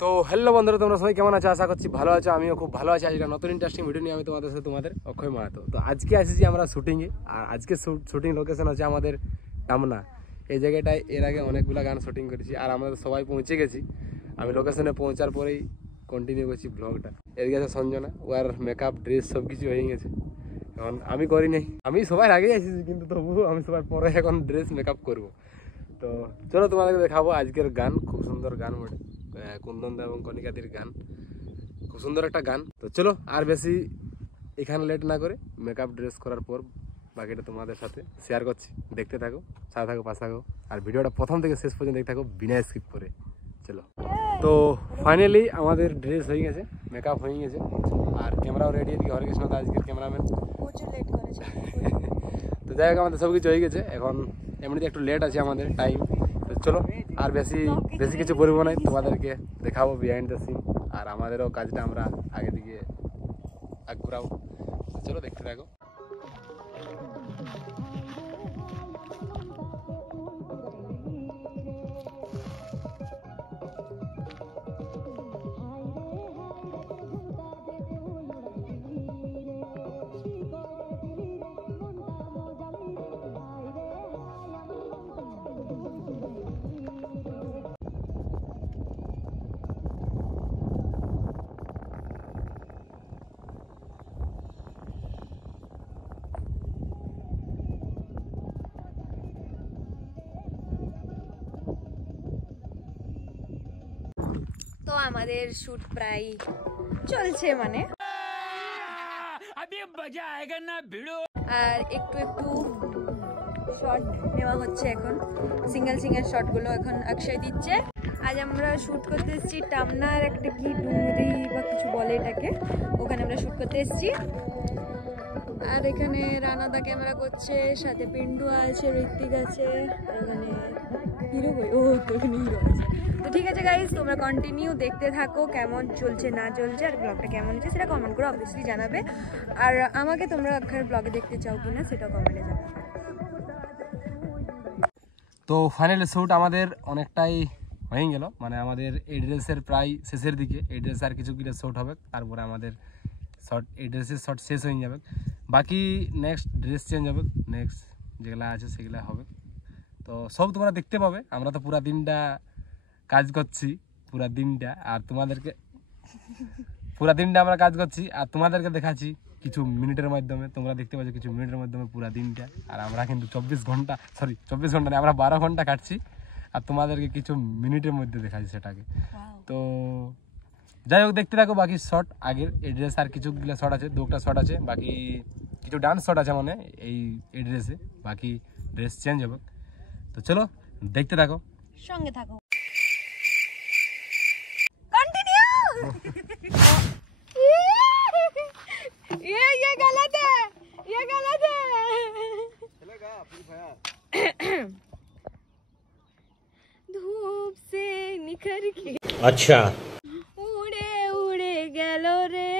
তো হ্যালো বন্ধুরা, তোমরা সবাই কেমন আছো? আশা করছি ভালো আছো। আমিও খুব ভালো আছি। আজকে নতুন ইন্টারেস্টিং ভিডিও নিয়ে আমি তোমাদের সাথে তোমাদের অক্ষয় মাহাতো। তো আজকে আসছি আমরা শুটিংয়ে, আর আজকে শুটিং লোকেশন আছে আমাদের টামনা। এই জায়গাটায় এর আগে অনেকগুলো গান শুটিং করেছি, আর আমরা সবাই পৌঁছে গেছি। আমি লোকেশনে পৌঁছার পরেই কন্টিনিউ করছি ব্লগটা। এর গেছে সঞ্জনা, ওর মেকআপ ড্রেস সব কিছু হয়ে গেছে। এখন আমি করি নাই, আমি সবার আগেই এসেছি, কিন্তু তবুও আমি সবার পরে এখন ড্রেস মেকআপ করবো। তো চলো তোমাদেরকে দেখাবো আজকের গান। খুব সুন্দর গান বটে, কুন্দন দা এবং কণিকাদির গান, খুব সুন্দর একটা গান। তো চলো আর বেশি এখানে লেট না করে মেকআপ ড্রেস করার পর বাকিটা তোমাদের সাথে শেয়ার করছি। দেখতে থাকো, সাথে থাকো, পাশে থাকো, আর ভিডিওটা প্রথম থেকে শেষ পর্যন্ত দেখতে থাকো বিনা স্কিপ করে। চলো, তো ফাইনালি আমাদের ড্রেস হয়ে গেছে, মেকআপ হয়ে গেছে, আর ক্যামেরাও রেডি। এদিকে হরেকৃষ্ণ দা আজকের ক্যামেরাম্যান প্রচুর লেট করেছে। তো যাই হোক, আমাদের সব কিছু হয়ে গেছে। এখন এমনিতে একটু লেট আছে আমাদের টাইম। তো চলো আর বেশি কিছু বলবো না, তোমাদেরকে দেখাবো বিহাইন্ড দ্য সিন, আর আমাদেরও কাজটা আমরা আগে দিকে ঘুরাবো। তো চলো দেখতে থাকো। তো আমাদের শুট প্রায় চলছে, মানে আর একটু একটু শট নেওয়া হচ্ছে এখন। সিঙ্গেল শটগুলো এখন অক্ষয় দিচ্ছে। আজ আমরা শুট করতে এসেছি টামনার একটা কি ডুংরি বা কিছু বলে এটাকে, ওখানে আমরা শুট করতে এসেছি। আর এখানে রানাদা ক্যামেরা করছে, সাথে পিন্টু আছে, ঋত্বিক আছে, আর এখানে হিরো এখানে হিরো আছে। তো ঠিক আছে গাইস, তোমরা কন্টিনিউ দেখতে থাকো কেমন চলছে না চলছে, আর ব্লগটা কেমন হচ্ছে সেটা কমেন্ট করে অবভিয়াসলি জানাবে। আর আমাকে তোমরা অক্ষয়ের ব্লগে দেখতে চাও কিনা সেটা কমেন্টে জানাবে। তো ফাইনালি শ্যুট আমাদের অনেকটাই হয়ে গেল, মানে আমাদের এই ড্রেসের প্রায় শেষের দিকে। এই ড্রেস আর কিছু শ্যুট হবে, তারপরে আমাদের শর্ট, এই ড্রেসের শর্ট শেষ হয়ে যাবে। বাকি নেক্সট ড্রেস চেঞ্জ হবে, নেক্সট যেগুলো আছে সেগুলো হবে। তো সব তোমরা দেখতে পাবে। আমরা তো পুরা দিনটা কাজ করছি, পুরা দিনটা, আর তোমাদেরকে পুরা দিনটা আমরা কাজ করছি, আর তোমাদেরকে দেখাচ্ছি কিছু মিনিটের মাধ্যমে। তোমরা দেখতে পাচ্ছ কিছু মিনিটের মাধ্যমে পুরা দিনটা, আর আমরা কিন্তু 24 ঘন্টা না, আমরা 12 ঘন্টা কাটছি, আর তোমাদেরকে কিছু মিনিটের মধ্যে দেখাচ্ছি সেটাকে। তো যাই হোক, দেখতে থাকো বাকি শট। আগের এই ড্রেস আর কিছুগুলো শট আছে, দুটা শট আছে, বাকি কিছু ডান্স শট আছে মানে এই ড্রেসে। বাকি ড্রেস চেঞ্জ হবে। তো চলো দেখতে থাকো, সঙ্গে থাকো, কন্টিনিউ। ये गलत है, ये गलत है। चलेगा फ्री फायर। धूप से निखर के अच्छा उड़े उड़े गेलो रे,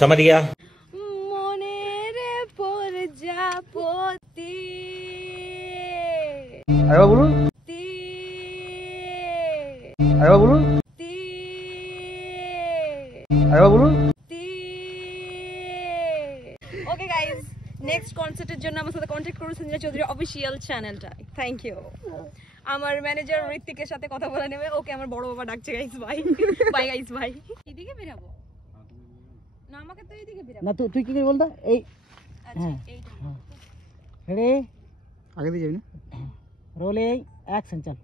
समझ गया। মনের প্রজাপতি। আরেবা বলুন, আরেবা বলুন, আরেবা বলুন। ওকে গাইস, নেক্সট কনসার্টের জন্য আমার সাথে কন্ট্যাক্ট করুন সঞ্জনা চৌধুরী অফিসিয়াল চ্যানেলটা। Thank you. আমার ম্যানেজার ঋত্বিকের সাথে কথা বলে নেবে। ওকে আমার বড় বাবা ডাকছে guys, bye bye guys, bye. এদিকে বেরাবো না, আমাকে তো এইদিকে বেরাবো না। তুই কি করে বলতা? এই আচ্ছা এইটা রেডি, আগে দিয়ে যাবি না। রোলিং অ্যাকশন, চল।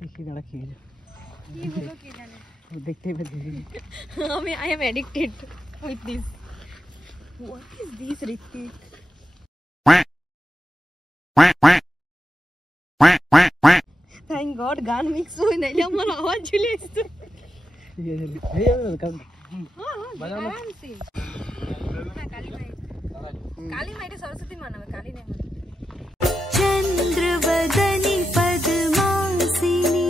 দেখি দাঁড়া, কি হলো কি জানে, দেখতেই পাচ্ছি আমি I am addicted with this. What is this Ritwik? Thank god গান মিক্স হয়ে নাইলে আমার আওয়াজ চলে আসতো। काली माइटे सरस्वती मानवे काली नहीं मानवे। चंद्रवदनी पद्मासिनी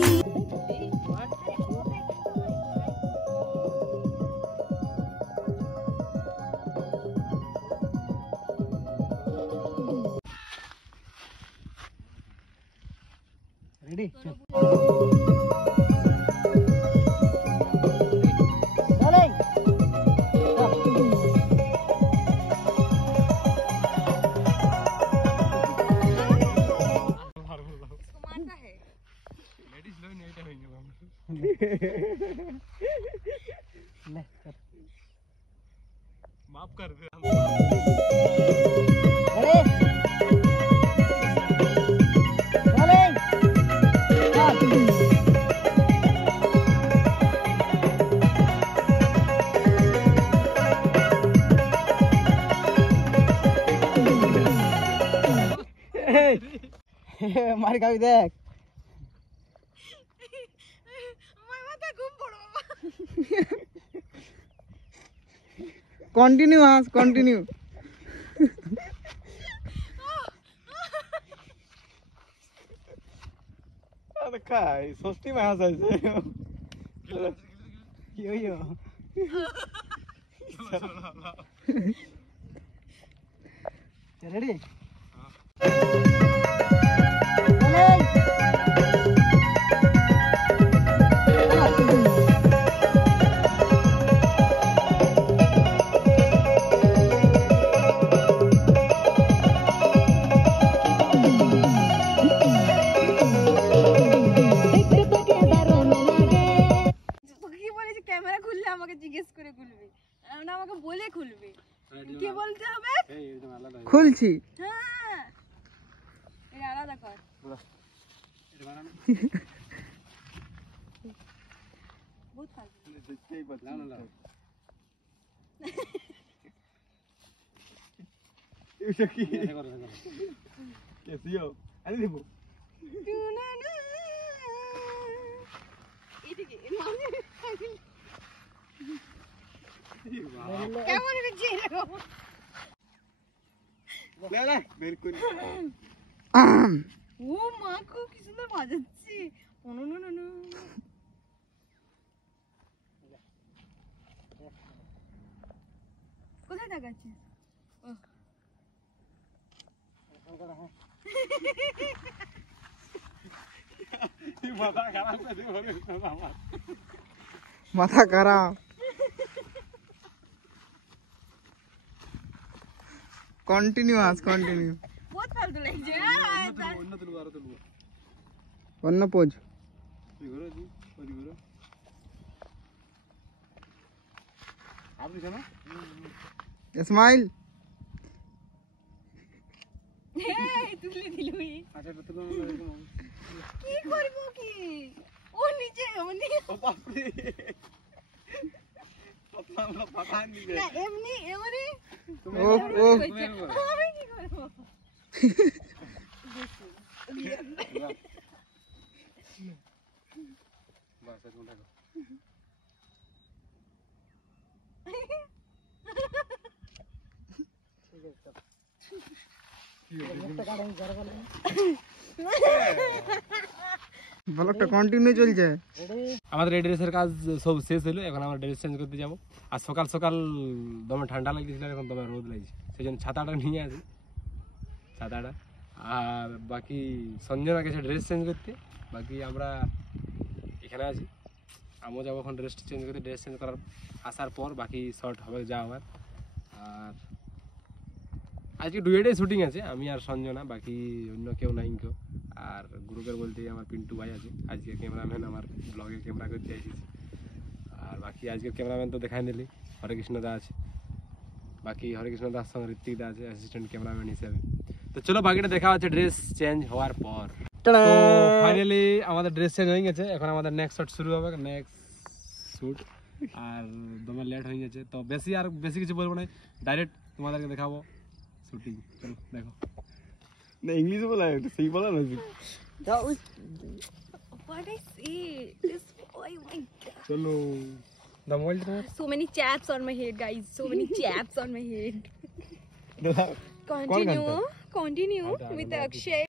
माफ कर दे মারি খাবি দেখ কন্টিনিউ হাস কন্টিনিউ আরে খাই সস্তি মাছ আছে কি হইও রেডি ক্যামেরা খুললে আমাকে জিজ্ঞেস করে খুলবি না আমাকে বলে খুলবি কি বলতে হবে খুলছি হ্যাঁ এটা আলাদা কর বহুত ফালতু দেখতেই পাচ্ছি না এটা কি এসিও আনি দিব কেমন হচ্ছে এরকম লে লে বিলকুল ও মা খুব কি সুন্দর বাজাচ্ছে কোথায় দেখাচ্ছিস মাথা খারাপ করে বলে আমার মাথা খারাপ কন্টিনিউ হাস কন্টিনিউ বহুত ফালতু লাগছে অন্য তুলবো আর তুলবো অন্য পোজ তুই ঘরে দি ওই ঘরে আপনি জানো স্মাইল এই তুলে দিলুই আচ্ছা এটা তুলো এরকম কি করব কি ও নিচে এমনি ও বাপ রে পতলা না পাতা নিবে না এমনি তুমি ও আমি কি করব বাস এক ঘন্টা ব্লগটা কন্টিনিউ চলছে আমাদের এই ড্রেসের কাজ সব শেষ হলো এখন আমরা ড্রেস চেঞ্জ করতে যাবো আর সকাল সকাল দমে ঠান্ডা লাগছিল এখন দমে রোদ লাগছে সেই জন্য ছাতাটা নিয়ে আসি ছাতাটা আর বাকি সঞ্জনা গেছে ড্রেস চেঞ্জ করতে বাকি আমরা এখানে আছি আমিও যাবো এখন ড্রেস চেঞ্জ করতে ড্রেস চেঞ্জ করার আসার পর বাকি শর্ট হবে যা আমার আর আজকে ডুয়েটে শুটিং আছে আমি আর সঞ্জনা বাকি অন্য কেউ নাই কেউ আর গ্রুপের বলতে আমার পিন্টু ভাই আছে আজকে ক্যামেরাম্যান আমার ব্লগে ক্যামেরা করতে এসেছি আর বাকি আজকের ক্যামেরাম্যান তো দেখাই নিলি হরেকৃষ্ণ দা আছে বাকি হরেকৃষ্ণ দার সঙ্গে ঋত্বিক দা আছে অ্যাসিস্ট্যান্ট ক্যামেরাম্যান হিসেবে তো চলো বাকিটা দেখা হচ্ছে ড্রেস চেঞ্জ হওয়ার পর তো ফাইনালি আমাদের ড্রেস চেঞ্জ হয়ে গেছে এখন আমাদের নেক্সট শট শুরু হবে নেক্সট শ্যুট আর দমে লেট হয়ে গেছে তো বেশি কিছু বলবো না ডাইরেক্ট তোমাদেরকে দেখাবো শুটিং চলো দেখো না ইংলিশ বলা এটা সেই বলা না What I see is oh my god. চলো দা মোবাইল তোমার So many chaps on my head, guys. So many chaps on my head. Continue with Akshay.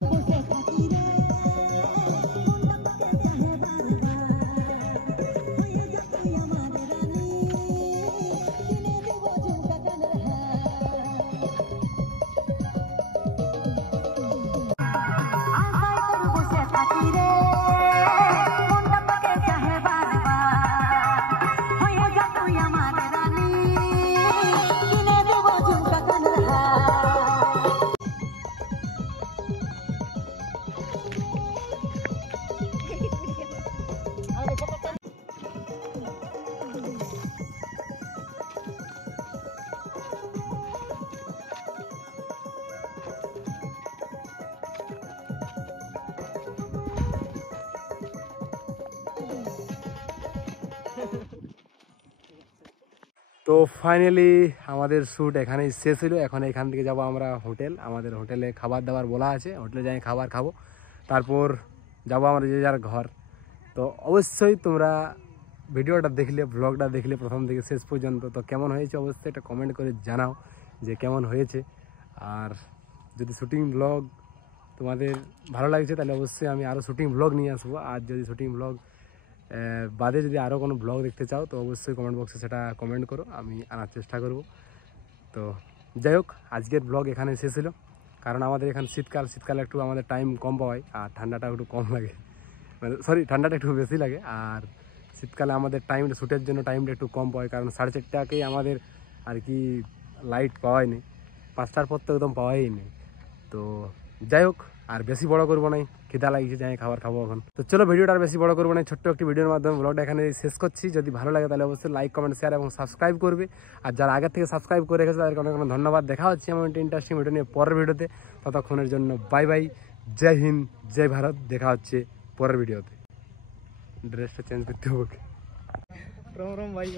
তো ফাইনালি আমাদের শ্যুট এখানেই শেষ হলো। এখন এখান থেকে যাব আমরা হোটেল, আমাদের হোটেলে খাবার দাবার বলা আছে, হোটেলে যাই খাবার খাবো, তারপর যাব আমরা যে যার ঘর। তো অবশ্যই তোমরা ভিডিওটা দেখলে, ব্লগটা দেখলে প্রথম থেকে শেষ পর্যন্ত, তো কেমন হয়েছে অবশ্যই একটা কমেন্ট করে জানাও যে কেমন হয়েছে। আর যদি শুটিং ব্লগ তোমাদের ভালো লাগছে তাহলে অবশ্যই আমি আরও শুটিং ব্লগ নিয়ে আসবো। আর যদি শুটিং ব্লগ বাদে যদি আরও কোনো ব্লগ দেখতে চাও তো অবশ্যই কমেন্ট বক্সে সেটা কমেন্ট করো, আমি আনার চেষ্টা করব। তো যাই হোক, আজকের ব্লগ এখানে শেষ হলো। কারণ আমাদের এখানে শীতকালে একটু আমাদের টাইম কম পাওয়ায়, আর ঠান্ডাটা একটু কম লাগে, মানে সরি ঠান্ডাটা একটু বেশি লাগে। আর শীতকালে আমাদের টাইমটা শ্যুটের জন্য টাইমটা একটু কম পাওয়ায়, কারণ 4:30টাকেই আমাদের আর কি লাইট পাওয়াই নেই, 5টার পর তো একদম পাওয়াই নেই। তো যাই হোক, আর বেশি বড় করবো নাই, খিদা লাগছে, যাই খাবার খাবো এখন। তো চলো ভিডিওটা আর বেশি বড় করবো না, ছোট্ট একটি ভিডিওর মাধ্যমে ব্লগটা এখানে শেষ করছি। যদি ভালো লাগে তাহলে অবশ্যই লাইক, কমেন্ট, শেয়ার এবং সাবস্ক্রাইব করবে। আর যারা আগের থেকে সাবস্ক্রাইব করে রেখেছে তাদেরকে অনেক অনেক ধন্যবাদ। দেখা হচ্ছে এমন একটা ইন্টারেস্টিং ভিডিও নিয়ে পরের ভিডিওতে। ততক্ষণের জন্য বাই বাই, জয় হিন্দ, জয় ভারত। দেখা হচ্ছে পরের ভিডিওতে। ড্রেসটা চেঞ্জ করতে হবে। रोम रोम भाई